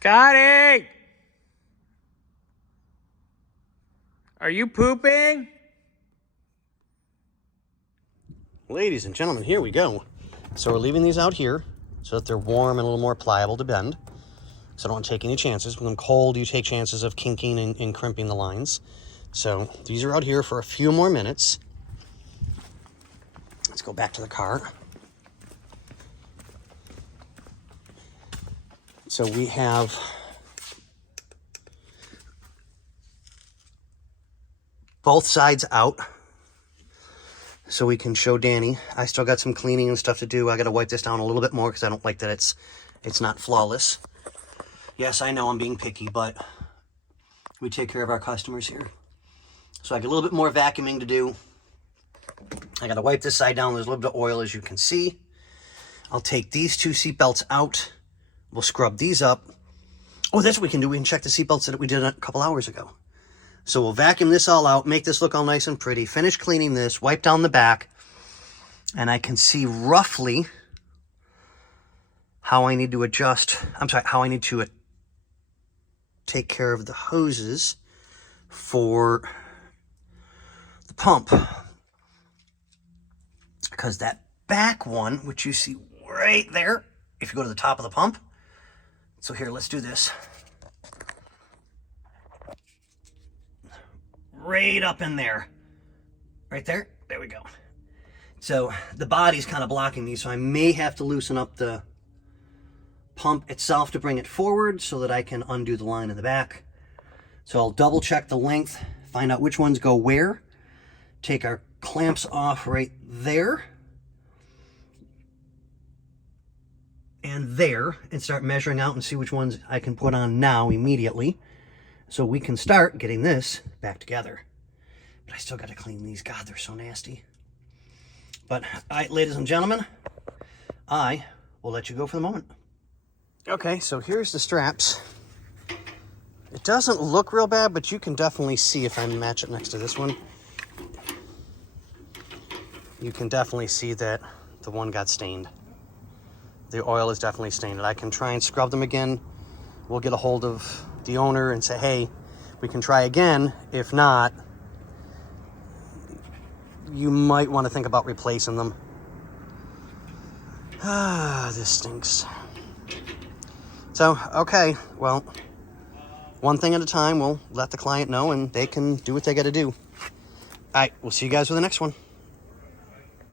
Scottie! Are you pooping? Ladies and gentlemen, here we go. So we're leaving these out here so that they're warm and a little more pliable to bend. So I don't want to take any chances. When I'm cold, you take chances of kinking and crimping the lines. So these are out here for a few more minutes. Let's go back to the car. So we have both sides out so we can show Danny. I still got some cleaning and stuff to do. I got to wipe this down a little bit more because I don't like that it's not flawless. Yes, I know I'm being picky, but we take care of our customers here. So I got a little bit more vacuuming to do. I got to wipe this side down. There's a little bit of oil, as you can see. I'll take these two seat belts out. We'll scrub these up. Oh, that's what we can do. We can check the seat belts that we did a couple hours ago. So we'll vacuum this all out, make this look all nice and pretty, finish cleaning this, wipe down the back, and I can see roughly how I need to adjust, how I need to take care of the hoses for the pump. Because that back one, which you see right there, if you go to the top of the pump. So here, let's do this. Right up in there. Right there. There we go. So the body's kind of blocking me, so I may have to loosen up the pump itself to bring it forward so that I can undo the line in the back. So I'll double check the length, find out which ones go where, take our clamps off right there and there, and start measuring out and see which ones I can put on now immediately so we can start getting this back together. But I still got to clean these. God, they're so nasty. But, all right, ladies and gentlemen, I will let you go for the moment. Okay, so here's the straps. It doesn't look real bad, but you can definitely see if I match it next to this one. You can definitely see that the one got stained. The oil is definitely stained. I can try and scrub them again. We'll get a hold of the owner and say, hey, we can try again. If not, you might want to think about replacing them. Ah, this stinks. So, okay, well, one thing at a time. We'll let the client know and they can do what they got to do. All right, we'll see you guys with the next one.